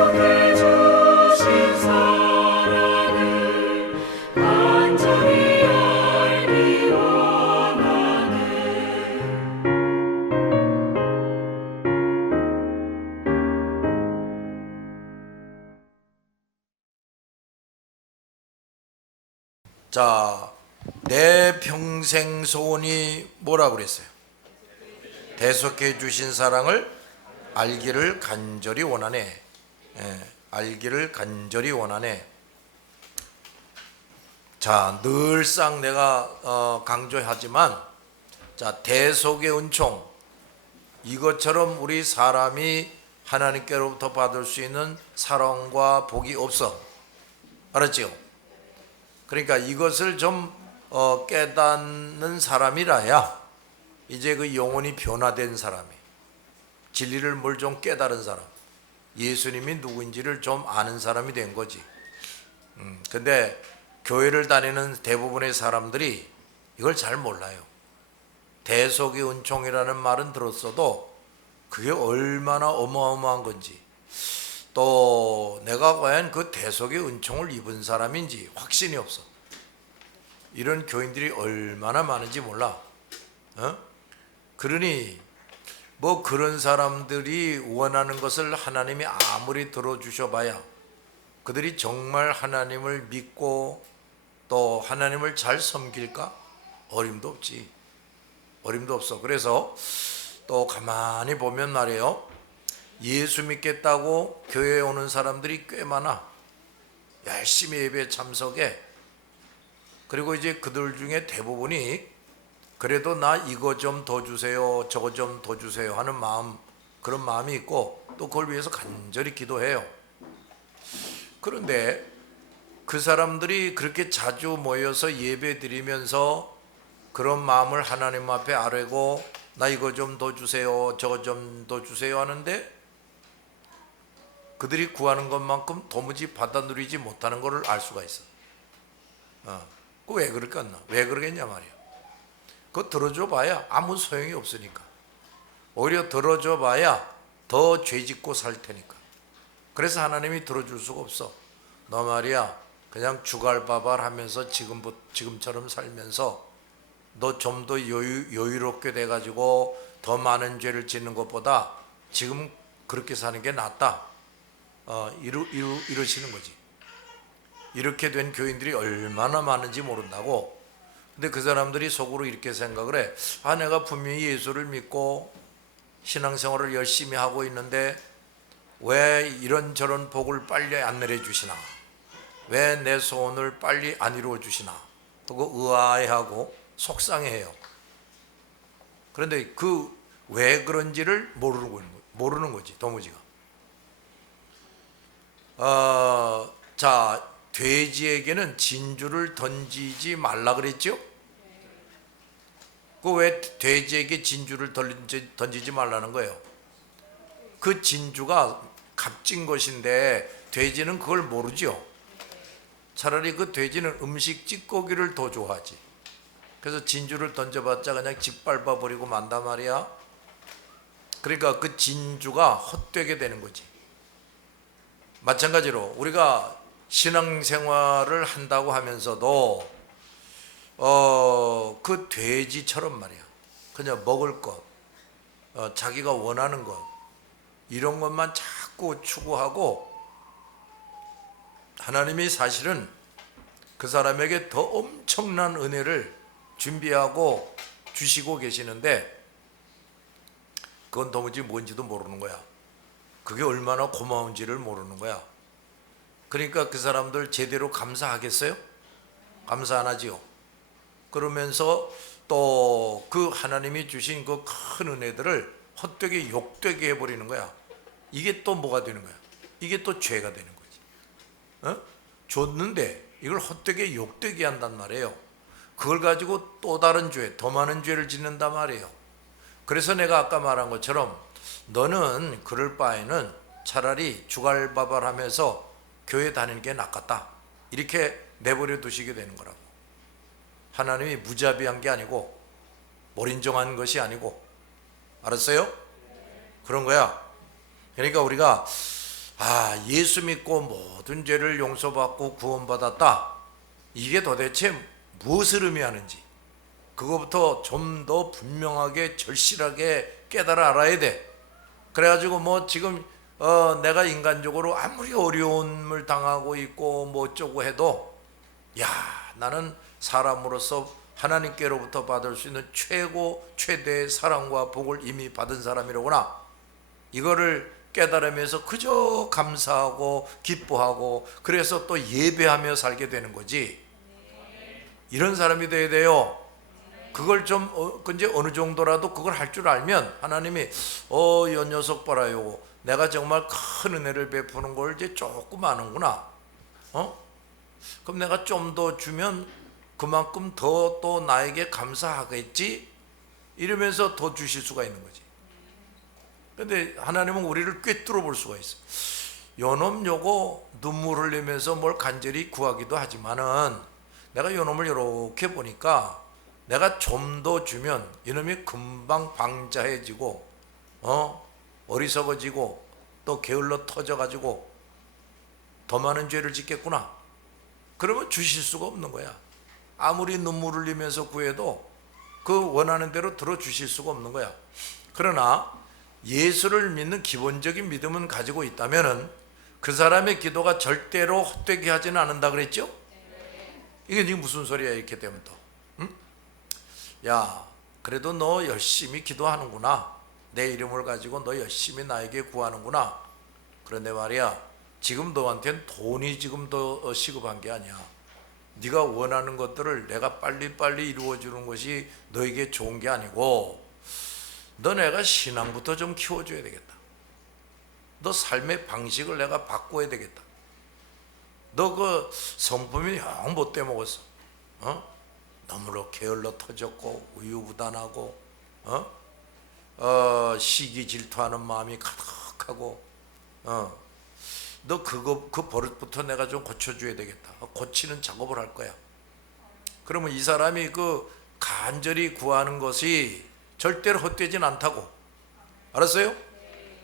약속해 주신 사랑을 간절히 알기 원하네. 자, 내 평생 소원이 뭐라고 그랬어요? 대속해 주신 사랑을 알기를 간절히 원하네. 알기를 간절히 원하네. 자, 늘상 내가 강조하지만, 자, 대속의 은총, 이것처럼 우리 사람이 하나님께로부터 받을 수 있는 사랑과 복이 없어. 알았지요? 그러니까 이것을 좀 깨닫는 사람이라야 이제 그 영혼이 변화된 사람이, 진리를 뭘 좀 깨달은 사람, 예수님이 누구인지를 좀 아는 사람이 된 거지. 근데 교회를 다니는 대부분의 사람들이 이걸 잘 몰라요. 대속의 은총이라는 말은 들었어도 그게 얼마나 어마어마한 건지, 또 내가 과연 그 대속의 은총을 입은 사람인지 확신이 없어. 이런 교인들이 얼마나 많은지 몰라. 그러니 뭐 그런 사람들이 원하는 것을 하나님이 아무리 들어주셔봐야 그들이 정말 하나님을 믿고 또 하나님을 잘 섬길까? 어림도 없지. 어림도 없어. 그래서 또 가만히 보면 말이에요, 예수 믿겠다고 교회에 오는 사람들이 꽤 많아. 열심히 예배에 참석해. 그리고 이제 그들 중에 대부분이 그래도 나 이거 좀 더 주세요, 저거 좀 더 주세요 하는 마음, 그런 마음이 있고 또 그걸 위해서 간절히 기도해요. 그런데 그 사람들이 그렇게 자주 모여서 예배 드리면서 그런 마음을 하나님 앞에 아뢰고 나 이거 좀 더 주세요, 저거 좀 더 주세요 하는데 그들이 구하는 것만큼 도무지 받아 누리지 못하는 것을 알 수가 있어. 그 왜 그럴까? 왜 그러겠냐 말이야. 그거 들어줘 봐야 아무 소용이 없으니까. 오히려 들어줘 봐야 더 죄짓고 살 테니까. 그래서 하나님이 들어줄 수가 없어. 너 말이야 그냥 주갈바발 하면서 지금처럼 살면서 너 좀 더 여유롭게 돼가지고 더 많은 죄를 짓는 것보다 지금 그렇게 사는 게 낫다. 이러시는 거지. 이렇게 된 교인들이 얼마나 많은지 모른다고. 근데 그 사람들이 속으로 이렇게 생각을 해. 내가 분명히 예수를 믿고 신앙생활을 열심히 하고 있는데 왜 이런저런 복을 빨리 안 내려주시나, 왜 내 소원을 빨리 안 이루어 주시나 하고 의아해하고 속상해해요. 그런데 그 왜 그런지를 모르는 거지 도무지가. 자, 돼지에게는 진주를 던지지 말라 그랬죠? 그 왜 돼지에게 진주를 던지지 말라는 거예요? 그 진주가 값진 것인데 돼지는 그걸 모르죠. 차라리 그 돼지는 음식 찌꺼기를 더 좋아하지. 그래서 진주를 던져봤자 그냥 짓밟아 버리고 만단 말이야. 그러니까 그 진주가 헛되게 되는 거지. 마찬가지로 우리가 신앙생활을 한다고 하면서도 그 돼지처럼 말이야, 그냥 먹을 것, 자기가 원하는 것, 이런 것만 자꾸 추구하고 하나님이 사실은 그 사람에게 더 엄청난 은혜를 준비하고 주시고 계시는데 그건 도무지 뭔지도 모르는 거야. 그게 얼마나 고마운지를 모르는 거야. 그러니까 그 사람들 제대로 감사하겠어요? 감사 안 하지요. 그러면서 또 그 하나님이 주신 그 큰 은혜들을 헛되게 욕되게 해버리는 거야. 이게 또 뭐가 되는 거야? 이게 또 죄가 되는 거지. 줬는데 이걸 헛되게 욕되게 한단 말이에요. 그걸 가지고 또 다른 죄, 더 많은 죄를 짓는단 말이에요. 그래서 내가 아까 말한 것처럼 너는 그럴 바에는 차라리 주갈바발하면서 교회 다니는 게 낫겠다, 이렇게 내버려 두시게 되는 거라고. 하나님이 무자비한 게 아니고 몰인정한 것이 아니고, 알았어요? 그런 거야. 그러니까 우리가 예수 믿고 모든 죄를 용서받고 구원받았다. 이게 도대체 무엇을 의미하는지 그거부터 좀 더 분명하게 절실하게 깨달아 알아야 돼. 그래가지고 뭐 지금 내가 인간적으로 아무리 어려움을 당하고 있고 뭐 어쩌고 해도 나는 사람으로서 하나님께로부터 받을 수 있는 최대의 사랑과 복을 이미 받은 사람이로구나. 이거를 깨달으면서 그저 감사하고 기뻐하고 그래서 또 예배하며 살게 되는 거지. 이런 사람이 돼야 돼요. 그걸 좀 이제 어느 정도라도 그걸 할 줄 알면 하나님이 이 녀석 봐라요. 내가 정말 큰 은혜를 베푸는 걸 이제 조금 아는구나. 그럼 내가 좀 더 주면 그만큼 더 또 나에게 감사하겠지. 이러면서 더 주실 수가 있는 거지. 근데 하나님은 우리를 꿰뚫어 볼 수가 있어. 요놈 요거 눈물 흘리면서 뭘 간절히 구하기도 하지만은 내가 요놈을 이렇게 보니까 내가 좀 더 주면 이놈이 금방 방자해지고 어리석어지고 또 게을러 터져가지고 더 많은 죄를 짓겠구나. 그러면 주실 수가 없는 거야. 아무리 눈물 흘리면서 구해도 그 원하는 대로 들어주실 수가 없는 거야. 그러나 예수를 믿는 기본적인 믿음은 가지고 있다면은 그 사람의 기도가 절대로 헛되게 하지는 않는다 그랬죠? 이게 지금 무슨 소리야 이렇게 되면 또. 그래도 너 열심히 기도하는구나. 내 이름을 가지고 너 열심히 나에게 구하는구나. 그런데 말이야, 지금 너한테는 돈이 지금 더 시급한 게 아니야. 네가 원하는 것들을 내가 빨리빨리 이루어주는 것이 너에게 좋은 게 아니고 너 내가 신앙부터 좀 키워줘야 되겠다. 너 삶의 방식을 내가 바꿔야 되겠다. 너 그 성품이 영 못돼 먹었어. 너무로 게을러 터졌고 우유부단하고 시기 질투하는 마음이 가득하고 너 그 버릇부터 내가 좀 고쳐줘야 되겠다. 고치는 작업을 할 거야. 그러면 이 사람이 그 간절히 구하는 것이 절대로 헛되진 않다고. 알았어요?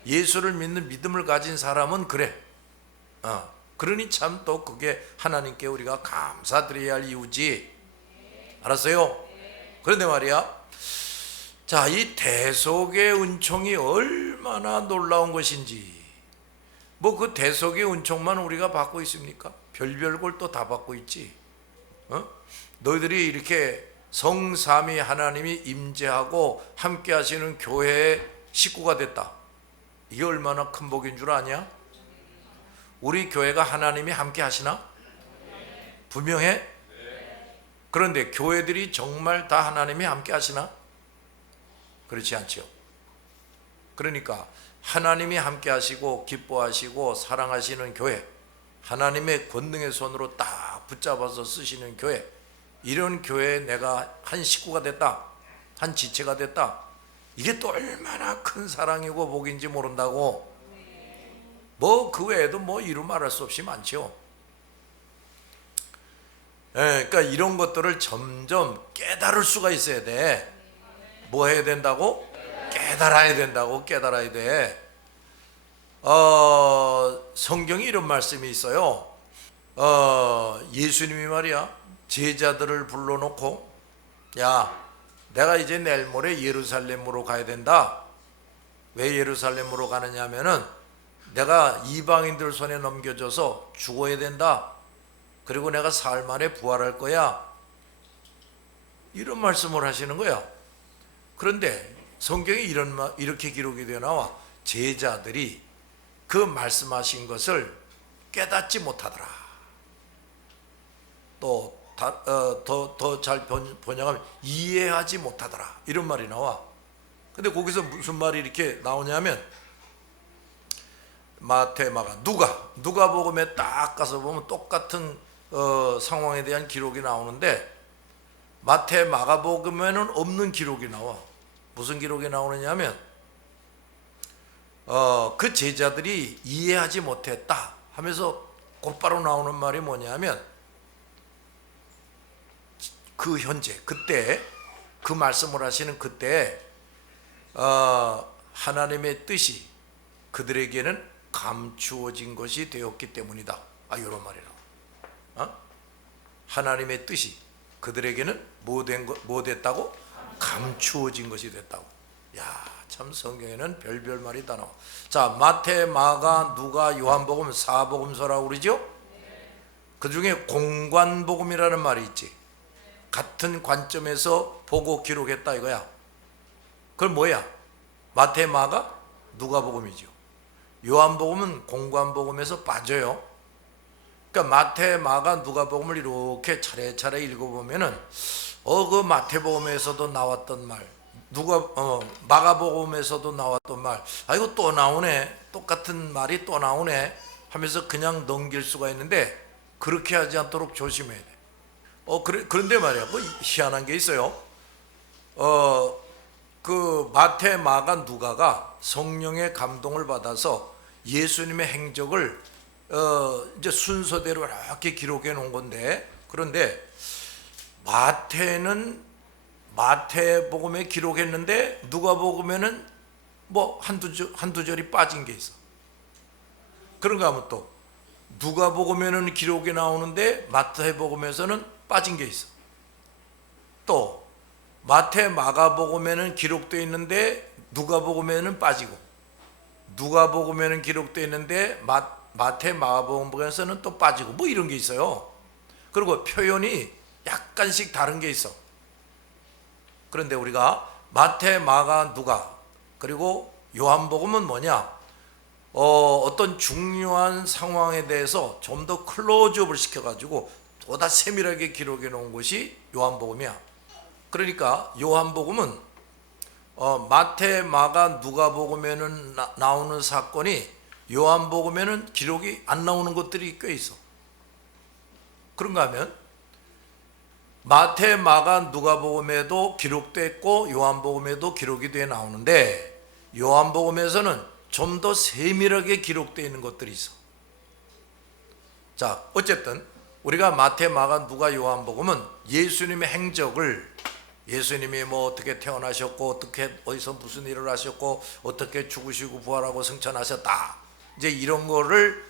예수를 믿는 믿음을 가진 사람은 그래. 그러니 참 또 그게 하나님께 우리가 감사드려야 할 이유지. 알았어요? 그런데 말이야, 자, 이 대속의 은총이 얼마나 놀라운 것인지. 뭐 그 대속의 은총만 우리가 받고 있습니까? 별별 걸 또 다 받고 있지. 너희들이 이렇게 성삼위 하나님이 임재하고 함께 하시는 교회의 식구가 됐다. 이게 얼마나 큰 복인 줄 아냐? 우리 교회가 하나님이 함께 하시나? 분명해? 그런데 교회들이 정말 다 하나님이 함께 하시나? 그렇지 않죠. 그러니까 하나님이 함께 하시고 기뻐하시고 사랑하시는 교회, 하나님의 권능의 손으로 딱 붙잡아서 쓰시는 교회, 이런 교회에 내가 한 식구가 됐다, 한 지체가 됐다. 이게 또 얼마나 큰 사랑이고 복인지 모른다고. 뭐 그 외에도 뭐 이루 말할 수 없이 많죠. 그러니까 이런 것들을 점점 깨달을 수가 있어야 돼. 뭐 해야 된다고? 깨달아야 된다고. 깨달아야 돼. 성경에 이런 말씀이 있어요. 예수님이 말이야, 제자들을 불러놓고, 내가 이제 내일 모레 예루살렘으로 가야 된다. 왜 예루살렘으로 가느냐 하면은 내가 이방인들 손에 넘겨져서 죽어야 된다. 그리고 내가 사흘 만에 부활할 거야. 이런 말씀을 하시는 거야. 그런데 성경에 이렇게 기록이 되어 나와. 제자들이 그 말씀하신 것을 깨닫지 못하더라. 또 더 잘 번역하면 이해하지 못하더라. 이런 말이 나와. 근데 거기서 무슨 말이 이렇게 나오냐면 마태, 마가, 누가복음에 딱 가서 보면 똑같은 상황에 대한 기록이 나오는데 마태, 마가복음에는 없는 기록이 나와. 무슨 기록이 나오느냐면 그 제자들이 이해하지 못했다 하면서 곧바로 나오는 말이 뭐냐면 그 현재 그때 그 말씀을 하시는 그때 하나님의 뜻이 그들에게는 감추어진 것이 되었기 때문이다. 이런 말이 나와. 하나님의 뜻이 그들에게는 뭐 됐다고? 감추어진 것이 됐다고. 참 성경에는 별별 말이 다 나와. 자, 마태, 마가, 누가, 요한복음, 사복음서라고 그러죠? 그 중에 공관복음이라는 말이 있지. 같은 관점에서 보고 기록했다 이거야. 그건 뭐야? 마태, 마가, 누가복음이죠. 요한복음은 공관복음에서 빠져요. 그러니까 마태, 마가, 누가복음을 이렇게 차례차례 읽어보면은 그 마태복음에서도 나왔던 말, 마가복음에서도 나왔던 말, 이거 또 나오네, 똑같은 말이 또 나오네 하면서 그냥 넘길 수가 있는데 그렇게 하지 않도록 조심해야 돼. 그런데 말이야, 뭐 희한한 게 있어요. 그 마태, 마가, 누가가 성령의 감동을 받아서 예수님의 행적을 이제 순서대로 이렇게 기록해 놓은 건데, 그런데 마태는 마태복음에 기록했는데 누가복음에는 뭐 한두 절이 빠진 게 있어. 그런가 하면 또 누가복음에는 기록이 나오는데 마태복음에서는 빠진 게 있어. 또 마태, 마가복음에는 기록되어 있는데 누가복음에는 빠지고, 누가복음에는 기록되어 있는데 마태, 마가복음에서는 또 빠지고, 뭐 이런 게 있어요. 그리고 표현이 약간씩 다른 게 있어. 그런데 우리가 마태, 마가, 누가, 그리고 요한복음은 뭐냐? 어떤 중요한 상황에 대해서 좀 더 클로즈업을 시켜가지고 보다 세밀하게 기록해 놓은 것이 요한복음이야. 그러니까 요한복음은 마태, 마가, 누가복음에는 나오는 사건이 요한복음에는 기록이 안 나오는 것들이 꽤 있어. 그런가 하면 마태, 마가, 누가복음에도 기록됐고 요한복음에도 기록이 돼 나오는데 요한복음에서는 좀 더 세밀하게 기록되어 있는 것들이 있어. 자, 어쨌든 우리가 마태, 마가, 누가, 요한복음은 예수님의 행적을, 예수님이 뭐 어떻게 태어나셨고 어떻게 어디서 무슨 일을 하셨고 어떻게 죽으시고 부활하고 승천하셨다, 이제 이런 거를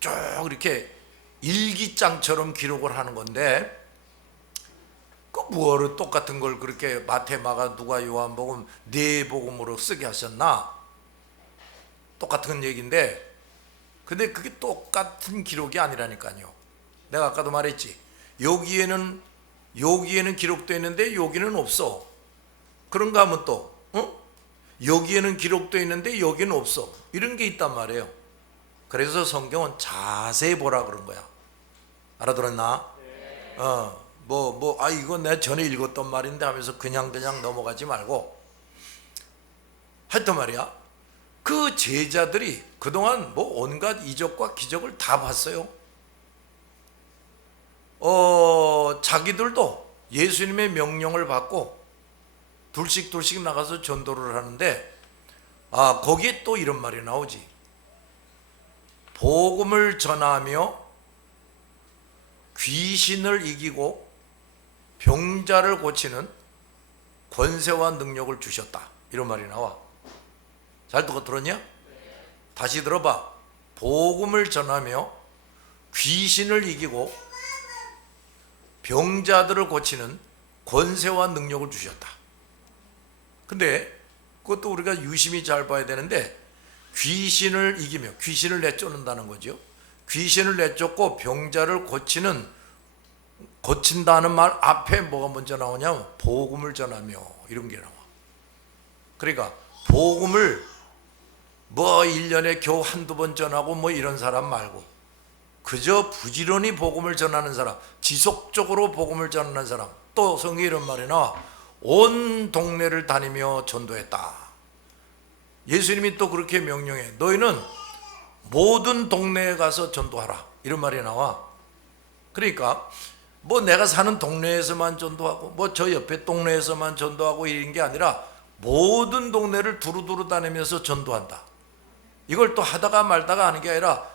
쭉 이렇게 일기장처럼 기록을 하는 건데, 그 뭐를 똑같은 걸 그렇게 마태, 마가, 누가, 요한복음 네 복음으로 쓰게 하셨나? 똑같은 얘기인데, 근데 그게 똑같은 기록이 아니라니까요. 내가 아까도 말했지, 여기에는 기록되어 있는데 여기는 없어. 그런가 하면 또 여기에는 기록되어 있는데 여기는 없어. 이런 게 있단 말이에요. 그래서 성경은 자세히 보라 그런 거야. 알아들었나? 이건 내가 전에 읽었던 말인데 하면서 그냥 넘어가지 말고, 하여튼 말이야, 그 제자들이 그동안 뭐 온갖 이적과 기적을 다 봤어요. 자기들도 예수님의 명령을 받고 둘씩 나가서 전도를 하는데, 거기에 또 이런 말이 나오지. 복음을 전하며 귀신을 이기고 병자를 고치는 권세와 능력을 주셨다, 이런 말이 나와. 잘 들었냐? 다시 들어봐. 복음을 전하며 귀신을 이기고 병자들을 고치는 권세와 능력을 주셨다. 근데 그것도 우리가 유심히 잘 봐야 되는데, 귀신을 이기며, 귀신을 내쫓는다는 거죠. 귀신을 내쫓고 병자를 고친다는 말 앞에 뭐가 먼저 나오냐면 복음을 전하며, 이런 게 나와. 그러니까 복음을 뭐 1년에 겨우 한두 번 전하고 뭐 이런 사람 말고, 그저 부지런히 복음을 전하는 사람, 지속적으로 복음을 전하는 사람. 또 성경에 이런 말이 나와. 온 동네를 다니며 전도했다. 예수님이 또 그렇게 명령해. 너희는 모든 동네에 가서 전도하라, 이런 말이 나와. 그러니까 뭐 내가 사는 동네에서만 전도하고 뭐 저 옆에 동네에서만 전도하고 이런 게 아니라 모든 동네를 두루두루 다니면서 전도한다. 이걸 또 하다가 말다가 하는 게 아니라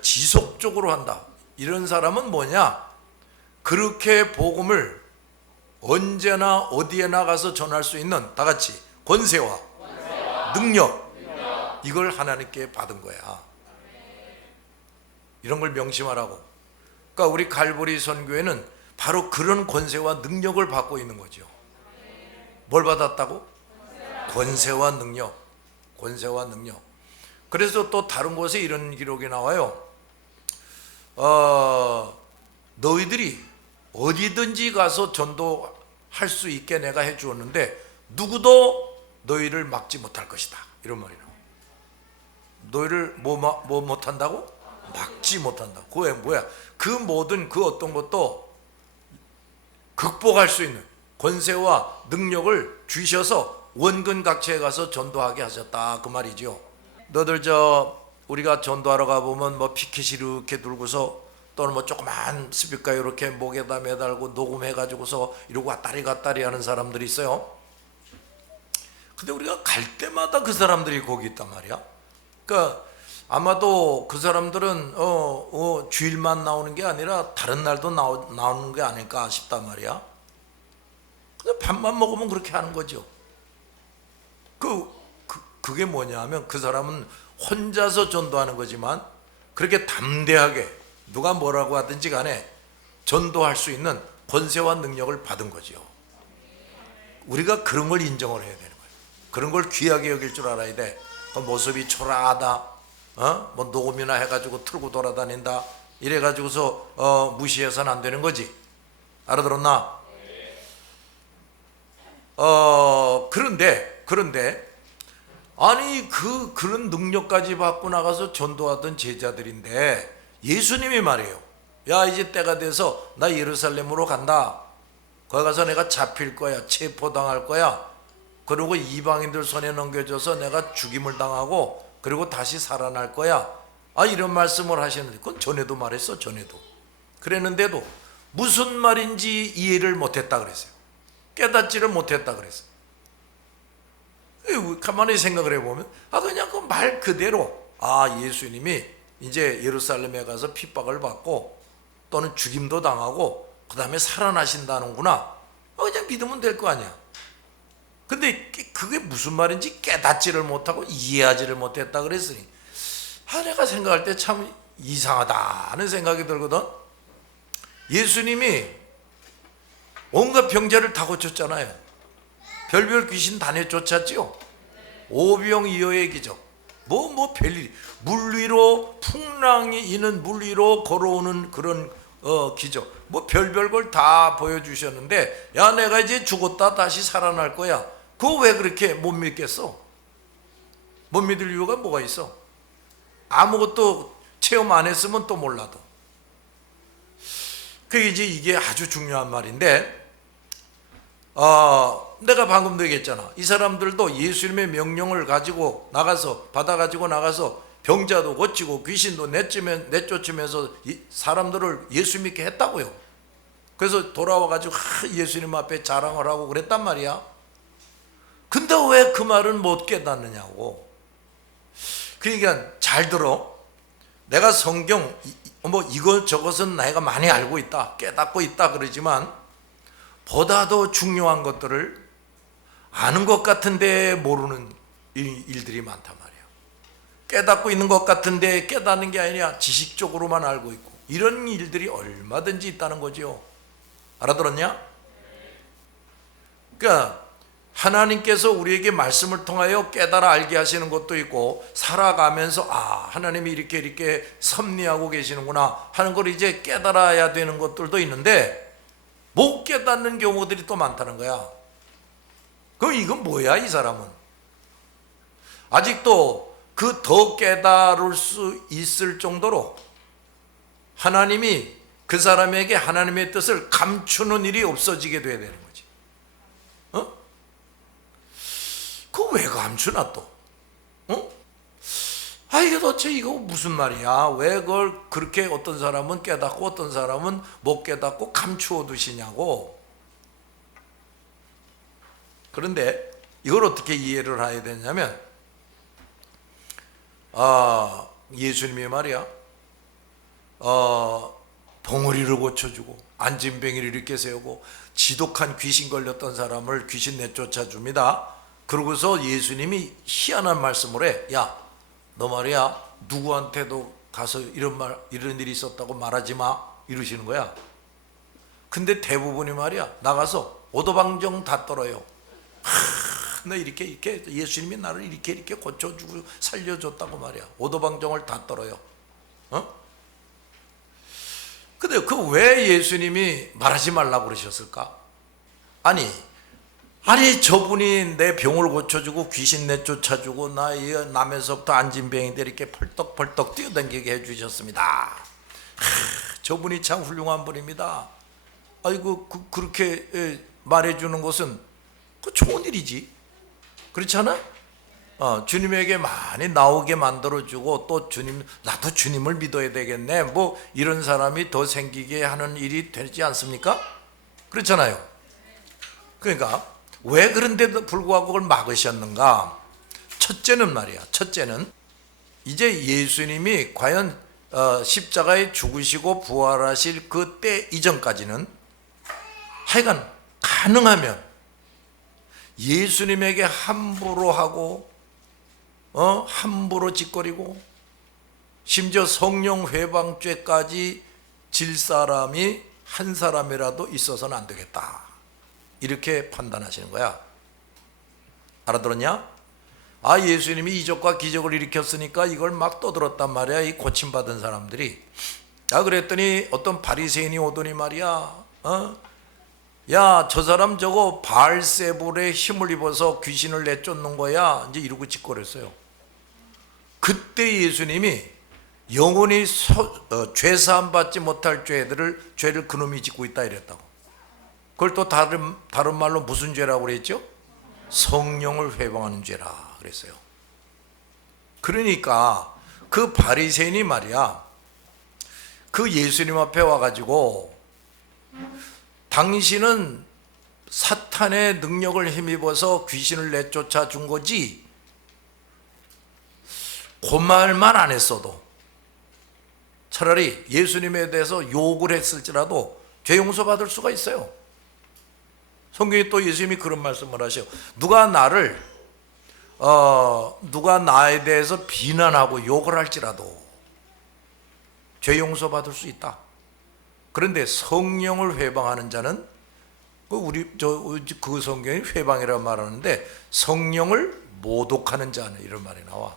지속적으로 한다. 이런 사람은 뭐냐? 그렇게 복음을 언제나 어디에 나가서 전할 수 있는, 다 같이 권세와 능력, 이걸 하나님께 받은 거야. 이런 걸 명심하라고. 그러니까 우리 갈보리 선교회는 바로 그런 권세와 능력을 받고 있는 거죠. 뭘 받았다고? 권세와 능력. 권세와 능력. 그래서 또 다른 곳에 이런 기록이 나와요. 너희들이 어디든지 가서 전도할 수 있게 내가 해주었는데 누구도 너희를 막지 못할 것이다. 이런 말이에요. 너희를 뭐 못한다고? 막지 못한다. 그게 뭐야? 그 모든 그 어떤 것도 극복할 수 있는 권세와 능력을 주셔서 원근각처에 가서 전도하게 하셨다. 그 말이죠. 너들 우리가 전도하러 가보면 뭐 피켓이 이렇게 들고서 또는 뭐 조그만 스피커 이렇게 목에다 매달고 녹음해가지고서 이러고 왔다리 갔다리 하는 사람들이 있어요. 근데 우리가 갈 때마다 그 사람들이 거기 있단 말이야. 그러니까 아마도 그 사람들은 주일만 나오는 게 아니라 다른 날도 나오는 게 아닐까 싶단 말이야. 근데 밥만 먹으면 그렇게 하는 거죠. 그게 뭐냐 하면 그 사람은 혼자서 전도하는 거지만 그렇게 담대하게 누가 뭐라고 하든지 간에 전도할 수 있는 권세와 능력을 받은 거죠. 우리가 그런 걸 인정을 해야 되는 거예요. 그런 걸 귀하게 여길 줄 알아야 돼. 그 모습이 초라하다, 뭐 녹음이나 해가지고 틀고 돌아다닌다, 이래가지고서 무시해서는 안 되는 거지. 알아들었나? 그런데 아니 그런 능력까지 받고 나가서 전도하던 제자들인데 예수님이 말해요. 야, 이제 때가 돼서 나 예루살렘으로 간다. 거기 가서 내가 잡힐 거야. 체포당할 거야. 그리고 이방인들 손에 넘겨져서 내가 죽임을 당하고 그리고 다시 살아날 거야. 이런 말씀을 하시는데 그건 전에도 말했어. 전에도. 그랬는데도 무슨 말인지 이해를 못했다 그랬어요. 깨닫지를 못했다 그랬어요. 가만히 생각을 해보면 그냥 그 말 그대로 예수님이 이제 예루살렘에 가서 핍박을 받고 또는 죽임도 당하고 그 다음에 살아나신다는구나. 그냥 믿으면 될 거 아니야. 근데 그게 무슨 말인지 깨닫지를 못하고 이해하지를 못했다 그랬으니 내가 생각할 때 참 이상하다 하는 생각이 들거든. 예수님이 온갖 병자를 다 고쳤잖아요. 별별 귀신 다 내쫓았지요. 오병이어의 기적, 뭐 별일, 물 위로 풍랑이 있는 물 위로 걸어오는 그런 기적, 뭐 별별 걸 다 보여주셨는데 야, 내가 이제 죽었다 다시 살아날 거야. 그거 왜 그렇게 못 믿겠어? 못 믿을 이유가 뭐가 있어? 아무것도 체험 안 했으면 또 몰라도. 그게 이게 아주 중요한 말인데, 내가 방금도 얘기했잖아. 이 사람들도 예수님의 명령을 받아가지고 나가서 병자도 고치고 귀신도 내쫓으면서 사람들을 예수 믿게 했다고요. 그래서 돌아와가지고 예수님 앞에 자랑을 하고 그랬단 말이야. 근데 왜 그 말은 못 깨닫느냐고. 그러니까 잘 들어. 내가 성경 이것저것은 내가 많이 알고 있다, 깨닫고 있다 그러지만 보다도 중요한 것들을 아는 것 같은데 모르는 일들이 많단 말이야. 깨닫고 있는 것 같은데 깨닫는 게 아니라 지식적으로만 알고 있고, 이런 일들이 얼마든지 있다는 거죠. 알아들었냐? 그러니까 하나님께서 우리에게 말씀을 통하여 깨달아 알게 하시는 것도 있고, 살아가면서 하나님이 이렇게 섭리하고 계시는구나 하는 걸 이제 깨달아야 되는 것들도 있는데 못 깨닫는 경우들이 또 많다는 거야. 그럼 이건 뭐야? 이 사람은 아직도 그 더 깨달을 수 있을 정도로 하나님이 그 사람에게 하나님의 뜻을 감추는 일이 없어지게 돼야 되는 거지. 그거 왜 감추나 또? 이게 도대체 이거 무슨 말이야? 왜 그걸 그렇게 어떤 사람은 깨닫고 어떤 사람은 못 깨닫고 감추어 두시냐고. 그런데 이걸 어떻게 이해를 해야 되냐면, 예수님이 말이야, 봉우리를 고쳐주고 안진뱅이를 이렇게 세우고 지독한 귀신 걸렸던 사람을 귀신 내쫓아 줍니다. 그러고서 예수님이 희한한 말씀을 해. 야, 너 말이야 누구한테도 가서 이런 일이 있었다고 말하지 마 이러시는 거야. 근데 대부분이 말이야 나가서 오도방정 다 떨어요. 나 이렇게 예수님이 나를 이렇게 고쳐주고 살려줬다고 말이야. 오도방정을 다 떨어요. 근데 그 왜 예수님이 말하지 말라고 그러셨을까? 아니 저분이 내 병을 고쳐주고 귀신 내쫓아주고 나 남에서부터 안진병인데 이렇게 펄떡펄떡 뛰어다니게 해주셨습니다. 저분이 참 훌륭한 분입니다. 아이고 그렇게 말해주는 것은 그 좋은 일이지. 그렇지 않아? 주님에게 많이 나오게 만들어주고 또 나도 주님을 믿어야 되겠네 뭐 이런 사람이 더 생기게 하는 일이 되지 않습니까? 그렇잖아요. 그러니까 왜 그런데도 불구하고 그걸 막으셨는가? 첫째는 말이야, 첫째는 이제 예수님이 과연 십자가에 죽으시고 부활하실 그 때 이전까지는 하여간 가능하면 예수님에게 함부로 하고 함부로 짓거리고 심지어 성령 회방죄까지 질 사람이 한 사람이라도 있어서는 안 되겠다. 이렇게 판단하시는 거야. 알아들었냐? 예수님이 이적과 기적을 일으켰으니까 이걸 막 떠들었단 말이야. 이 고침받은 사람들이. 그랬더니 어떤 바리새인이 오더니 말이야. 야, 저 사람 저거 바알세불의 힘을 입어서 귀신을 내쫓는 거야. 이제 이러고 짓거렸어요. 그때 예수님이 영원히 죄사함 받지 못할 죄를 그놈이 짓고 있다 이랬다고. 그걸 또 다른 말로 무슨 죄라고 그랬죠? 성령을 회방하는 죄라 그랬어요. 그러니까 그 바리새인이 말이야 그 예수님 앞에 와가지고 당신은 사탄의 능력을 힘입어서 귀신을 내쫓아 준 거지 그 말만 안 했어도 차라리 예수님에 대해서 욕을 했을지라도 죄 용서 받을 수가 있어요. 성경에 또 예수님이 그런 말씀을 하셔요. 누가 나에 대해서 비난하고 욕을 할지라도 죄 용서 받을 수 있다. 그런데 성령을 회방하는 자는 그 성경이 회방이라고 말하는데 성령을 모독하는 자는 이런 말이 나와.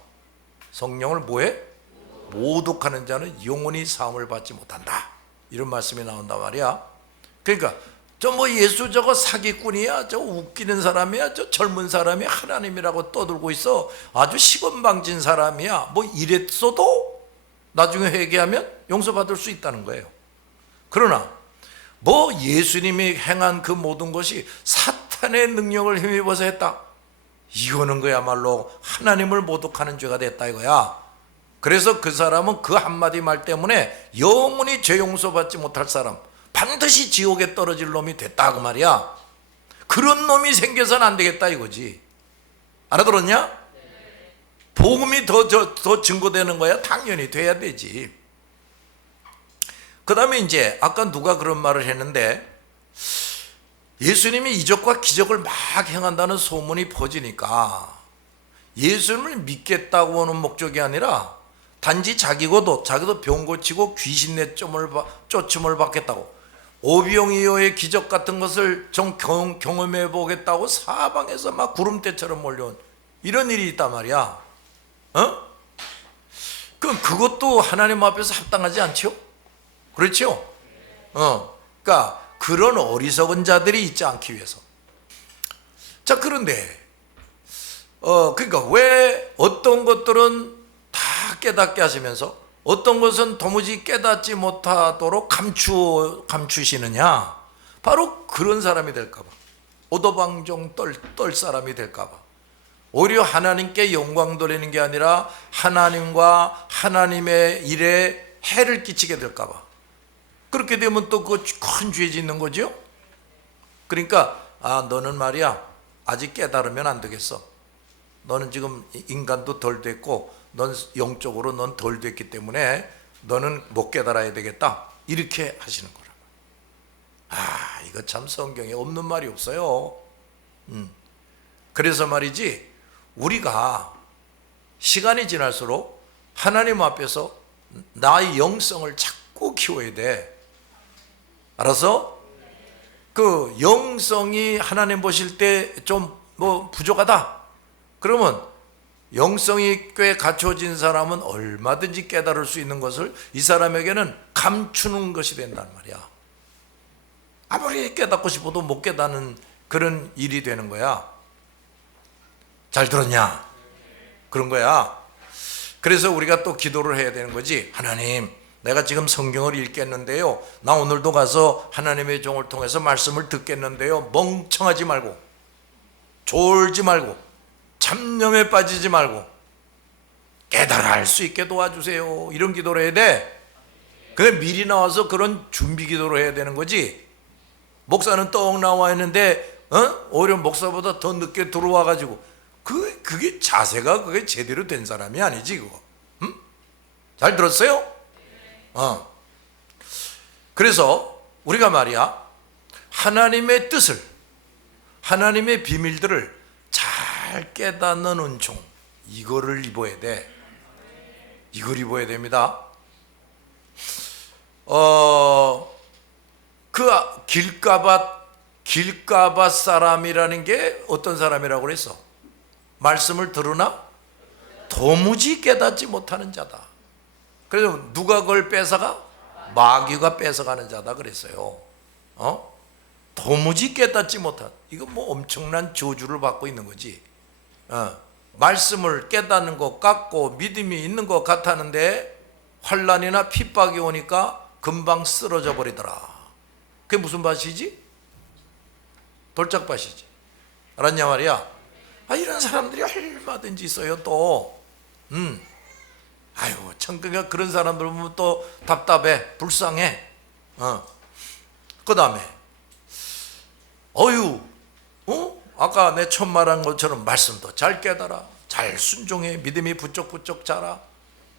성령을 뭐해? 모독하는 자는 영원히 사함을 받지 못한다. 이런 말씀이 나온단 말이야. 그러니까 예수 저거 사기꾼이야, 저 웃기는 사람이야, 저 젊은 사람이 하나님이라고 떠들고 있어, 아주 시건방진 사람이야 뭐 이랬어도 나중에 회개하면 용서받을 수 있다는 거예요. 그러나 예수님이 행한 그 모든 것이 사탄의 능력을 힘입어서 했다, 이거는 그야말로 하나님을 모독하는 죄가 됐다 이거야. 그래서 그 사람은 그 한마디 말 때문에 영원히 죄 용서받지 못할 사람, 반드시 지옥에 떨어질 놈이 됐다 그 말이야. 그런 놈이 생겨서는 안 되겠다 이거지. 알아들었냐? 복음이 더 증거되는 거야. 당연히 돼야 되지. 그 다음에 이제 아까 누가 그런 말을 했는데 예수님이 이적과 기적을 막 행한다는 소문이 퍼지니까 예수님을 믿겠다고 하는 목적이 아니라 단지 자기도 병 고치고 귀신 쫓음을 받겠다고, 오병이어의 기적 같은 것을 좀 경험해 보겠다고 사방에서 막 구름대처럼 몰려온 이런 일이 있단 말이야. 그럼 그것도 하나님 앞에서 합당하지 않죠? 그렇죠? 그러니까 그런 어리석은 자들이 있지 않기 위해서. 자, 그런데 그러니까 왜 어떤 것들은 다 깨닫게 하시면서 어떤 것은 도무지 깨닫지 못하도록 감추시느냐? 바로 그런 사람이 될까봐, 오도방정 떨 사람이 될까봐, 오히려 하나님께 영광 돌리는 게 아니라 하나님과 하나님의 일에 해를 끼치게 될까봐. 그렇게 되면 또 그 큰 죄 짓는 거죠. 그러니까 너는 말이야 아직 깨달으면 안 되겠어. 너는 지금 인간도 덜 됐고 넌 영적으로 넌 덜 됐기 때문에 너는 못 깨달아야 되겠다, 이렇게 하시는 거라. 이거 참 성경에 없는 말이 없어요. 그래서 말이지 우리가 시간이 지날수록 하나님 앞에서 나의 영성을 자꾸 키워야 돼. 알아서? 그 영성이 하나님 보실 때 좀 뭐 부족하다 그러면 영성이 꽤 갖춰진 사람은 얼마든지 깨달을 수 있는 것을 이 사람에게는 감추는 것이 된단 말이야. 아무리 깨닫고 싶어도 못 깨닫는 그런 일이 되는 거야. 잘 들었냐? 그런 거야. 그래서 우리가 또 기도를 해야 되는 거지. 하나님, 내가 지금 성경을 읽겠는데요, 나 오늘도 가서 하나님의 종을 통해서 말씀을 듣겠는데요, 멍청하지 말고 졸지 말고 잡념에 빠지지 말고 깨달아 할 수 있게 도와주세요. 이런 기도를 해야 돼. 그래, 미리 나와서 그런 준비 기도를 해야 되는 거지. 목사는 떡 나와 있는데 오히려 목사보다 더 늦게 들어와 가지고 그게 자세가 그게 제대로 된 사람이 아니지 그거. 응? 잘 들었어요? 그래서 우리가 말이야, 하나님의 뜻을, 하나님의 비밀들을 잘 깨닫는 은총, 이거를 입어야 돼. 이걸 입어야 됩니다. 그 길가밭 사람이라는 게 어떤 사람이라고 그랬어? 말씀을 들으나 도무지 깨닫지 못하는 자다. 그래서 누가 그걸 뺏어가? 마귀가 뺏어가는 자다 그랬어요. 도무지 깨닫지 못한, 이거 뭐 엄청난 저주를 받고 있는 거지. 말씀을 깨닫는 것 같고 믿음이 있는 것 같았는데 환난이나 핍박이 오니까 금방 쓰러져 버리더라. 그게 무슨 밭이지? 돌짝밭이지. 알았냐 말이야. 이런 사람들이 얼마든지 있어요 또. 아유, 참, 그러니까 그런 사람들 보면 또 답답해, 불쌍해. 그 다음에 아까 내 처음 말한 것처럼 말씀도 잘 깨달아, 잘 순종해, 믿음이 부쩍부쩍 자라.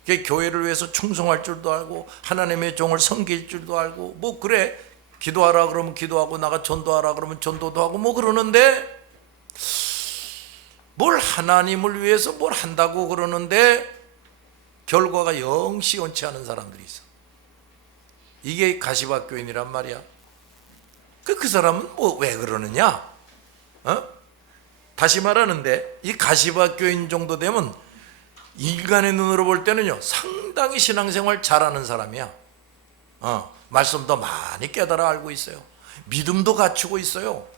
교회를 위해서 충성할 줄도 알고 하나님의 종을 섬길 줄도 알고, 뭐 그래, 기도하라 그러면 기도하고, 나가 전도하라 그러면 전도도 하고 뭐 그러는데, 뭘 하나님을 위해서 뭘 한다고 그러는데 결과가 영 시원치 않은 사람들이 있어. 이게 가시밭 교인이란 말이야. 그 사람은 뭐 왜 그러느냐? 다시 말하는데, 이 가시밭 교인 정도 되면 인간의 눈으로 볼 때는요, 상당히 신앙생활 잘하는 사람이야. 말씀도 많이 깨달아 알고 있어요. 믿음도 갖추고 있어요.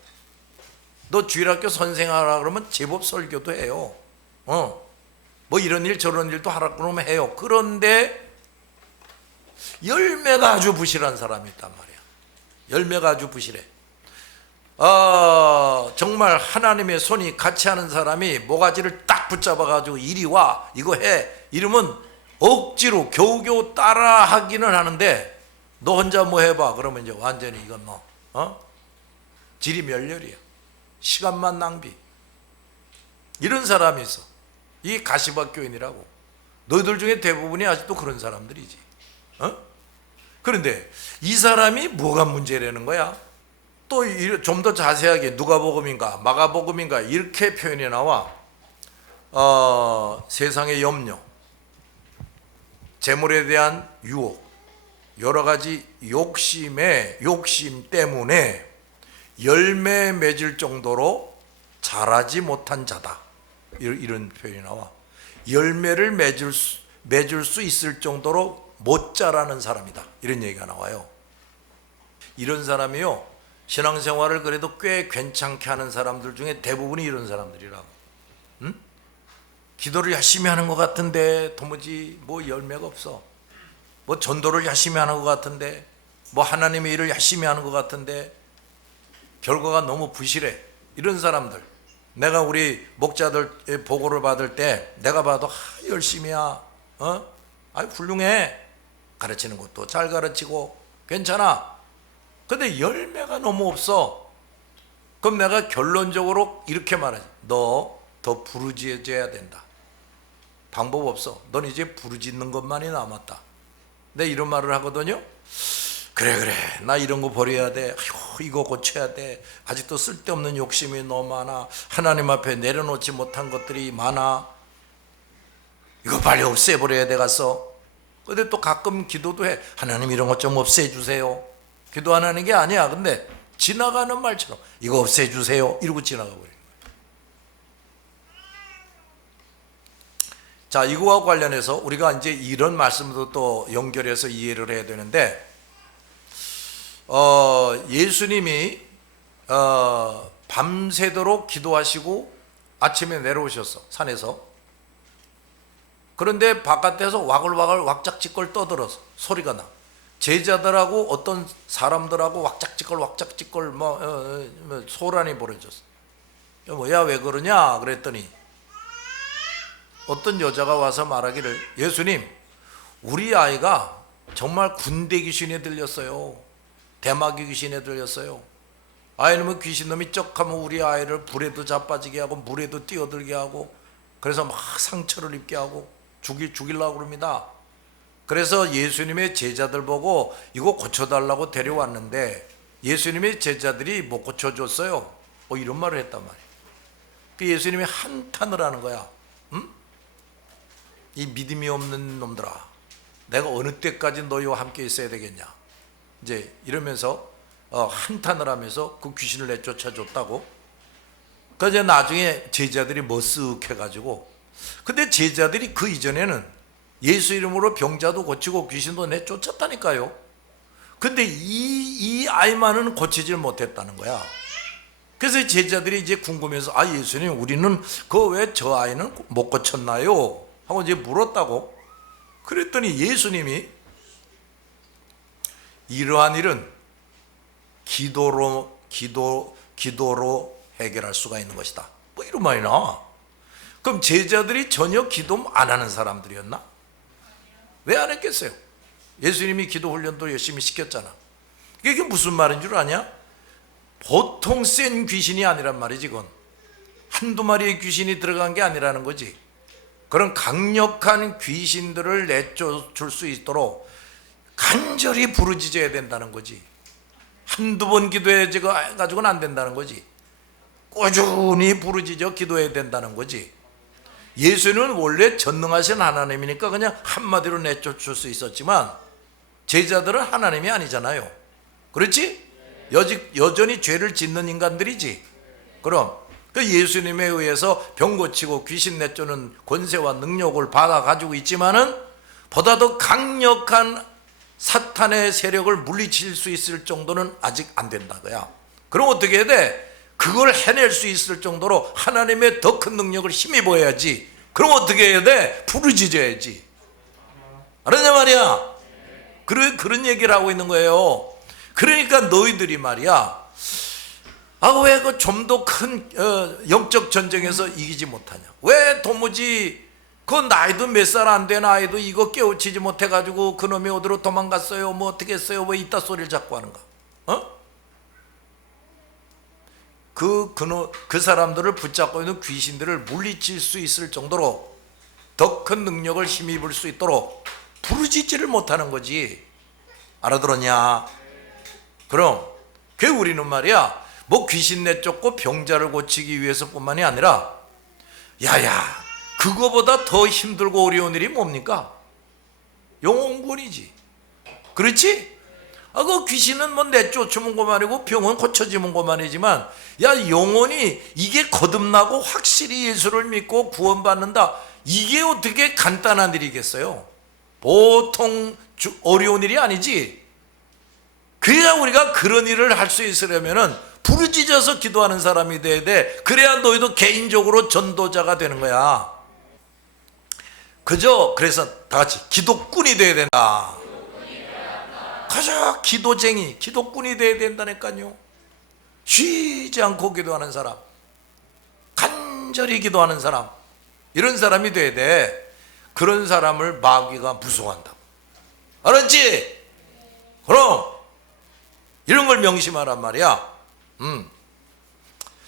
너 주일학교 선생하라 그러면 제법 설교도 해요. 뭐 이런 일 저런 일도 하라 그러면 해요. 그런데 열매가 아주 부실한 사람이 있단 말이야. 열매가 아주 부실해. 정말 하나님의 손이 같이 하는 사람이 모가지를 딱 붙잡아 가지고 이리 와, 이거 해, 이러면 억지로 겨우겨우 따라 하기는 하는데, 너 혼자 뭐 해봐 그러면 이제 완전히 이건 질이 멸렬이야. 시간만 낭비. 이런 사람이 있어. 이 가시밭 교인이라고. 너희들 중에 대부분이 아직도 그런 사람들이지. 그런데 이 사람이 뭐가 문제라는 거야? 또 좀 더 자세하게 누가복음인가 마가복음인가 이렇게 표현이 나와. 세상의 염려, 재물에 대한 유혹, 여러 가지 욕심 때문에 열매 맺을 정도로 자라지 못한 자다. 이런 표현이 나와. 열매를 맺을 수 있을 정도로 못 자라는 사람이다. 이런 얘기가 나와요. 이런 사람이요, 신앙생활을 그래도 꽤 괜찮게 하는 사람들 중에 대부분이 이런 사람들이라고. 기도를 열심히 하는 것 같은데 도무지 뭐 열매가 없어. 뭐 전도를 열심히 하는 것 같은데, 뭐 하나님의 일을 열심히 하는 것 같은데 결과가 너무 부실해. 이런 사람들, 내가 우리 목자들 보고를 받을 때 내가 봐도 열심히야, 훌륭해, 가르치는 것도 잘 가르치고 괜찮아. 근데 열매가 너무 없어. 그럼 내가 결론적으로 이렇게 말하지. 너 더 부르짖어야 된다. 방법 없어. 넌 이제 부르짖는 것만이 남았다. 내가 이런 말을 하거든요. 그래, 나 이런 거 버려야 돼. 아휴, 이거 고쳐야 돼. 아직도 쓸데없는 욕심이 너무 많아. 하나님 앞에 내려놓지 못한 것들이 많아. 이거 빨리 없애버려야 되겠어. 근데 또 가끔 기도도 해. 하나님 이런 것 좀 없애주세요. 기도 안 하는 게 아니야. 근데 지나가는 말처럼 이거 없애주세요 이러고 지나가 버려요. 자, 이거와 관련해서 우리가 이제 이런 말씀도 또 연결해서 이해를 해야 되는데, 예수님이 밤새도록 기도하시고 아침에 내려오셨어, 산에서. 그런데 바깥에서 와글와글 왁작지껄 떠들어서 소리가 나. 제자들하고 어떤 사람들하고 왁작지껄 소란이 벌어졌어. 뭐야 왜 그러냐 그랬더니 어떤 여자가 와서 말하기를, 예수님, 우리 아이가 정말 군대 귀신에 들렸어요. 대마귀 귀신에 들렸어요. 아이놈의 귀신놈이 쩍하면 우리 아이를 불에도 자빠지게 하고 물에도 뛰어들게 하고, 그래서 막 상처를 입게 하고 죽이려고 그럽니다. 그래서 예수님의 제자들 보고 이거 고쳐달라고 데려왔는데 예수님의 제자들이 못 고쳐줬어요. 이런 말을 했단 말이에요. 예수님이 한탄을 하는 거야. 이 믿음이 없는 놈들아, 내가 어느 때까지 너희와 함께 있어야 되겠냐, 이제 이러면서 한탄을 하면서 그 귀신을 내쫓아줬다고. 그래서 나중에 제자들이 머쓱해가지고, 근데 제자들이 그 이전에는 예수 이름으로 병자도 고치고 귀신도 내쫓았다니까요. 근데 이 아이만은 고치질 못했다는 거야. 그래서 제자들이 이제 궁금해서, 예수님, 우리는 그 왜 저 아이는 못 고쳤나요? 하고 이제 물었다고. 그랬더니 예수님이 이러한 일은 기도로 해결할 수가 있는 것이다, 뭐 이런 말이 나와. 그럼 제자들이 전혀 기도 안 하는 사람들이었나? 왜 안 했겠어요? 예수님이 기도 훈련도 열심히 시켰잖아. 이게 무슨 말인 줄 아냐? 보통 센 귀신이 아니란 말이지. 그건 한두 마리의 귀신이 들어간 게 아니라는 거지. 그런 강력한 귀신들을 내쫓을 수 있도록 간절히 부르짖어야 된다는 거지. 한두 번 기도해가지고는 안 된다는 거지. 꾸준히 부르짖어 기도해야 된다는 거지. 예수는 원래 전능하신 하나님이니까 그냥 한마디로 내쫓을 수 있었지만 제자들은 하나님이 아니잖아요. 그렇지? 여전히 죄를 짓는 인간들이지. 그럼 그 예수님에 의해서 병 고치고 귀신 내쫓는 권세와 능력을 받아 가지고 있지만은 보다 더 강력한 사탄의 세력을 물리칠 수 있을 정도는 아직 안 된다 거야. 그럼 어떻게 해야 돼? 그걸 해낼 수 있을 정도로 하나님의 더 큰 능력을 힘입어야지. 그럼 어떻게 해야 돼? 부르짖어야지. 알았냐 말이야. 그런 얘기를 하고 있는 거예요. 그러니까 너희들이 말이야, 왜 그 좀 더 큰 영적 전쟁에서 이기지 못하냐? 왜 도무지 그 나이도 몇 살 안 된 아이도 이거 깨우치지 못해가지고 그놈이 어디로 도망갔어요, 뭐 어떻게 했어요, 왜 이따 소리를 자꾸 하는가? 그 사람들을 붙잡고 있는 귀신들을 물리칠 수 있을 정도로 더 큰 능력을 힘입을 수 있도록 부르짖지를 못하는 거지. 알아들었냐? 그럼 그 우리는 말이야, 뭐 귀신 내쫓고 병자를 고치기 위해서뿐만이 아니라, 그거보다 더 힘들고 어려운 일이 뭡니까? 영혼구원이지. 그렇지? 그 귀신은 뭐 내쫓으면 그만이고 병은 고쳐지면 그만이지만, 영혼이 이게 거듭나고 확실히 예수를 믿고 구원받는다, 이게 어떻게 간단한 일이겠어요? 보통 어려운 일이 아니지. 그래야 우리가 그런 일을 할 수 있으려면은 부르짖어서 기도하는 사람이 돼야 돼. 그래야 너희도 개인적으로 전도자가 되는 거야. 그래서 다 같이 기도꾼이 돼야 된다. 가자, 기도쟁이, 기도꾼이 돼야 된다니까요. 쉬지 않고 기도하는 사람, 간절히 기도하는 사람, 이런 사람이 돼야 돼. 그런 사람을 마귀가 무서워한다. 알았지? 그럼 이런 걸 명심하란 말이야.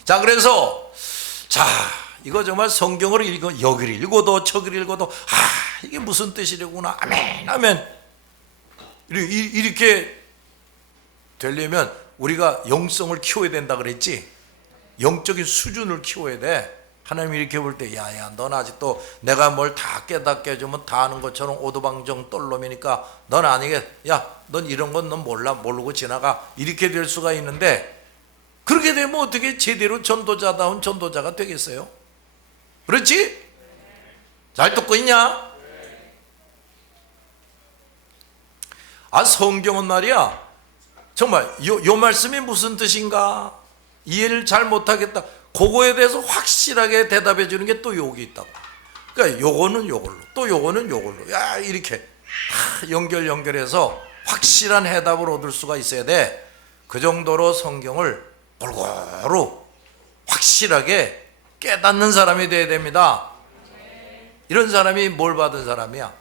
자, 그래서 이거 정말 성경을 여기를 읽어도 저기를 읽어도 이게 무슨 뜻이려구나, 아멘 아멘, 이렇게 되려면 우리가 영성을 키워야 된다 그랬지. 영적인 수준을 키워야 돼. 하나님이 이렇게 볼 때, 야야, 넌 아직도 내가 뭘 다 깨닫게 해주면 다 아는 것처럼 오두방정 똘놈이니까 넌 아니게, 야, 넌 이런 건 넌 몰라, 모르고 지나가, 이렇게 될 수가 있는데, 그렇게 되면 어떻게 제대로 전도자다운 전도자가 되겠어요? 그렇지? 잘 듣고 있냐? 아, 성경은 말이야, 정말 요 말씀이 무슨 뜻인가 이해를 잘 못하겠다, 그거에 대해서 확실하게 대답해 주는 게 또 여기 있다고. 그러니까 요거는 요걸로, 또 요거는 요걸로, 야, 이렇게 연결해서 확실한 해답을 얻을 수가 있어야 돼. 그 정도로 성경을 골고루 확실하게 깨닫는 사람이 돼야 됩니다. 이런 사람이 뭘 받은 사람이야?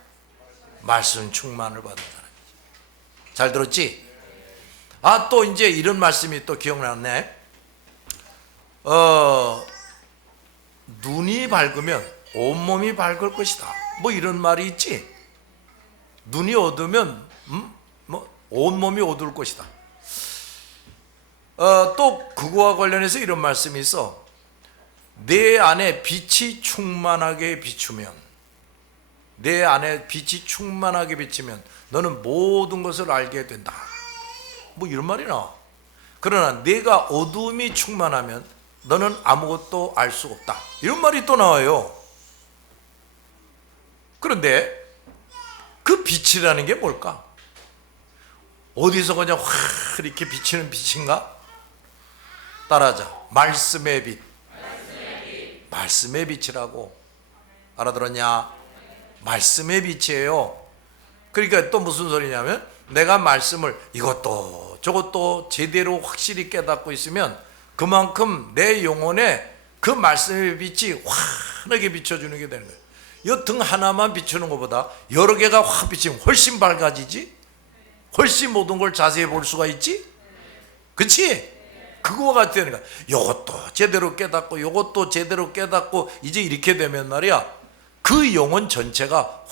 말씀 충만을 받은 사람이지. 잘 들었지? 아, 또 이제 이런 말씀이 또 기억나네. 눈이 밝으면 온몸이 밝을 것이다, 뭐 이런 말이 있지. 눈이 어두면 뭐 온몸이 어두울 것이다. 또 그거와 관련해서 이런 말씀이 있어. 내 안에 빛이 충만하게 비추면, 내 안에 빛이 충만하게 비치면 너는 모든 것을 알게 된다, 뭐 이런 말이 나와. 그러나 내가 어두움이 충만하면 너는 아무것도 알 수 없다, 이런 말이 또 나와요. 그런데 그 빛이라는 게 뭘까? 어디서 그냥 확 이렇게 비치는 빛인가? 따라하자. 말씀의 빛. 말씀의 빛이라고. 알아들었냐? 말씀의 빛이에요. 그러니까 또 무슨 소리냐면, 내가 말씀을 이것도 저것도 제대로 확실히 깨닫고 있으면 그만큼 내 영혼에 그 말씀의 빛이 환하게 비춰주는 게 되는 거예요. 이 등 하나만 비추는 것보다 여러 개가 확 비치면 훨씬 밝아지지? 훨씬 모든 걸 자세히 볼 수가 있지? 그치? 그거와 같다는 거야. 요것도 제대로 깨닫고 요것도 제대로 깨닫고 이제 이렇게 되면 말이야, 그 영혼 전체가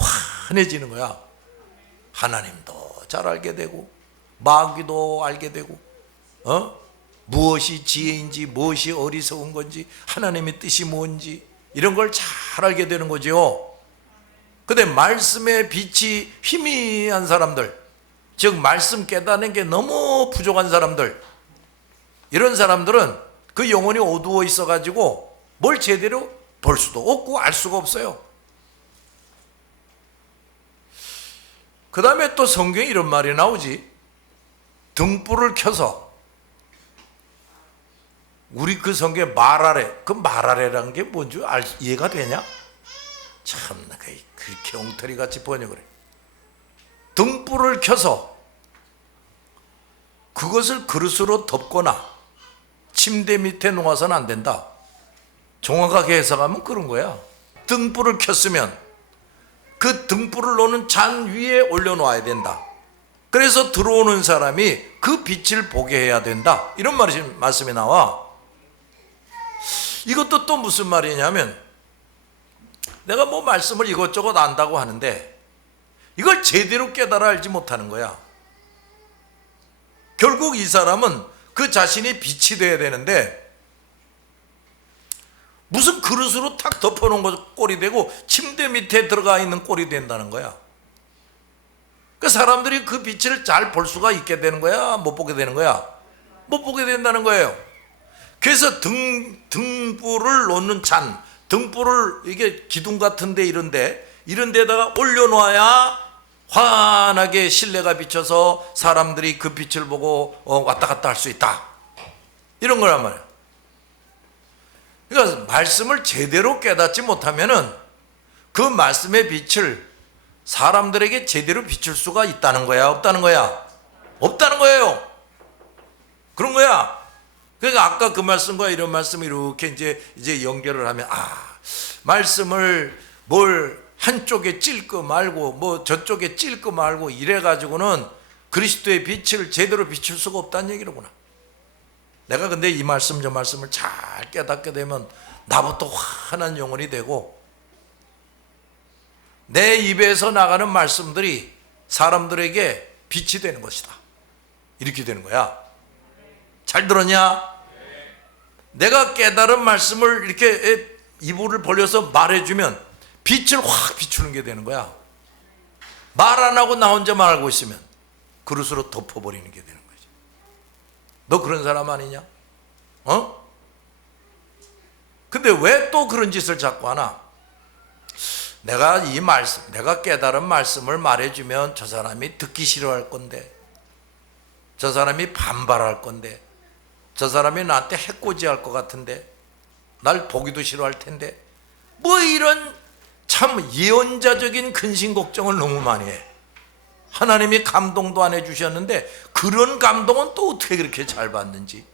환해지는 거야. 하나님도 잘 알게 되고 마귀도 알게 되고, 무엇이 지혜인지 무엇이 어리석은 건지 하나님의 뜻이 뭔지 이런 걸 잘 알게 되는 거죠. 근데 말씀의 빛이 희미한 사람들, 즉 말씀 깨닫는 게 너무 부족한 사람들, 이런 사람들은 그 영혼이 어두워 있어 가지고 뭘 제대로 볼 수도 없고 알 수가 없어요. 그 다음에 또 성경에 이런 말이 나오지. 등불을 켜서, 우리 그 성경에 말하래, 그 말하래라는 게 뭔지 이해가 되냐? 참나, 그렇게 엉터리 같이 번역을 해. 등불을 켜서 그것을 그릇으로 덮거나 침대 밑에 놓아서는 안 된다. 정확하게 해석하면 그런 거야. 등불을 켰으면 그 등불을 놓는 잔 위에 올려놓아야 된다. 그래서 들어오는 사람이 그 빛을 보게 해야 된다, 이런 말씀이 나와. 이것도 또 무슨 말이냐면, 내가 뭐 말씀을 이것저것 안다고 하는데 이걸 제대로 깨달아 알지 못하는 거야. 결국 이 사람은 그 자신이 빛이 돼야 되는데 무슨 그릇으로 탁 덮어놓은 거 꼴이 되고 침대 밑에 들어가 있는 꼴이 된다는 거야. 그 사람들이 그 빛을 잘 볼 수가 있게 되는 거야, 못 보게 되는 거야? 못 보게 된다는 거예요. 그래서 등불을 놓는 잔, 등불을 이게 기둥 같은데 이런 데다가 올려놓아야 환하게 실내가 비쳐서 사람들이 그 빛을 보고 왔다 갔다 할 수 있다, 이런 거란 말이야. 그러니까 말씀을 제대로 깨닫지 못하면은 그 말씀의 빛을 사람들에게 제대로 비출 수가 있다는 거야, 없다는 거야? 없다는 거예요. 그런 거야. 그러니까 아까 그 말씀과 이런 말씀을 이렇게 이제 연결을 하면, 말씀을 뭘 한쪽에 찔거 말고 뭐 저쪽에 찔거 말고 이래 가지고는 그리스도의 빛을 제대로 비출 수가 없다는 얘기로구나. 내가 근데 이 말씀 저 말씀을 잘 깨닫게 되면 나부터 환한 영혼이 되고, 내 입에서 나가는 말씀들이 사람들에게 빛이 되는 것이다, 이렇게 되는 거야. 잘 들었냐? 내가 깨달은 말씀을 이렇게 이불을 벌려서 말해주면 빛을 확 비추는 게 되는 거야. 말 안 하고 나 혼자만 알고 있으면 그릇으로 덮어버리는 게 되는 거지. 너 그런 사람 아니냐? 근데 왜 또 그런 짓을 자꾸 하나? 내가 이 말씀, 내가 깨달은 말씀을 말해주면 저 사람이 듣기 싫어할 건데, 저 사람이 반발할 건데, 저 사람이 나한테 해코지할 것 같은데, 날 보기도 싫어할 텐데, 뭐 이런 참 예언자적인 근심 걱정을 너무 많이 해. 하나님이 감동도 안 해주셨는데 그런 감동은 또 어떻게 그렇게 잘 받는지.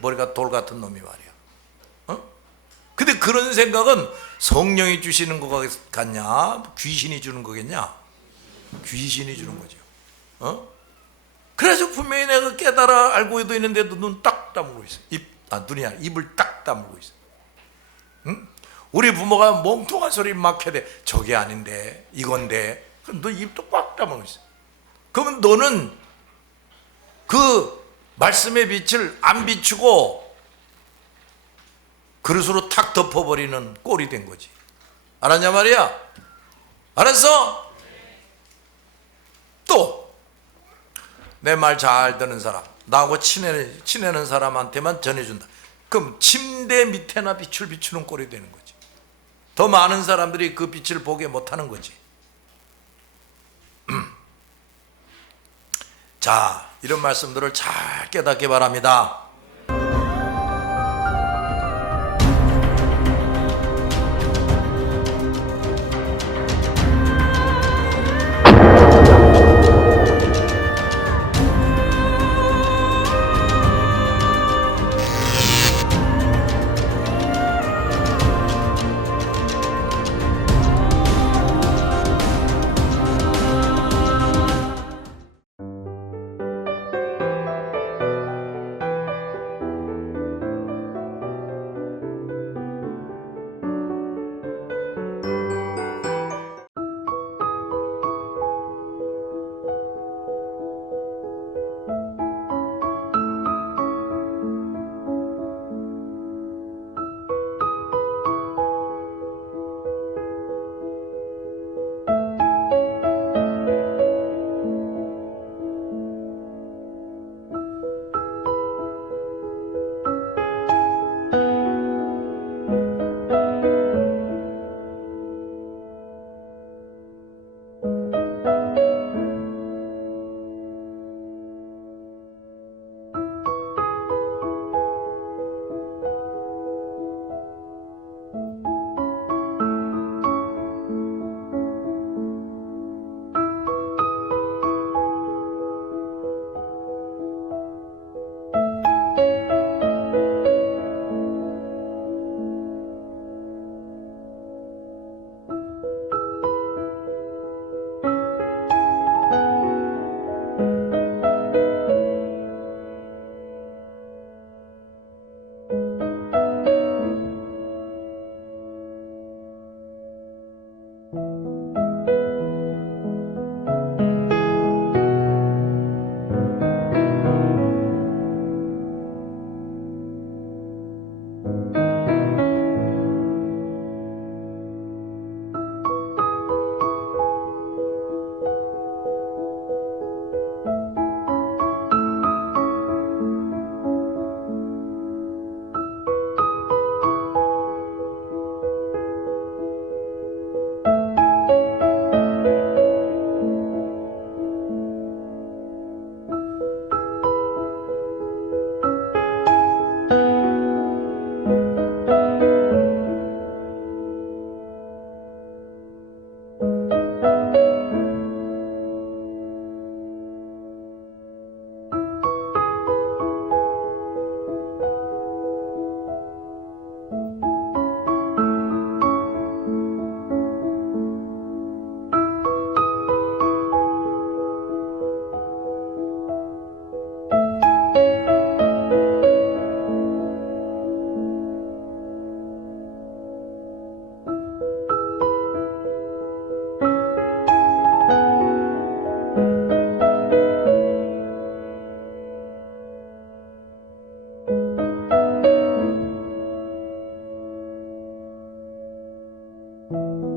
머리가 돌 같은 놈이 말이야. 근데 그런 생각은 성령이 주시는 것 같냐? 귀신이 주는 거겠냐? 귀신이 주는 거죠. 그래서 분명히 내가 깨달아 알고도 있는데도 눈 딱 다물고 있어. 눈이 아니라 입을 딱 다물고 있어. 응? 우리 부모가 멍통한 소리 막 해대. 저게 아닌데, 이건데. 그럼 너 입도 꽉 다물고 있어. 그러면 너는 그 말씀의 빛을 안 비추고 그릇으로 탁 덮어버리는 꼴이 된 거지. 알았냐 말이야? 알았어? 또 내 말 잘 듣는 사람, 나하고 친해는 사람한테만 전해준다. 그럼 침대 밑에나 빛을 비추는 꼴이 되는 거지. 더 많은 사람들이 그 빛을 보게 못하는 거지. 자, 이런 말씀들을 잘 깨닫기 바랍니다. 주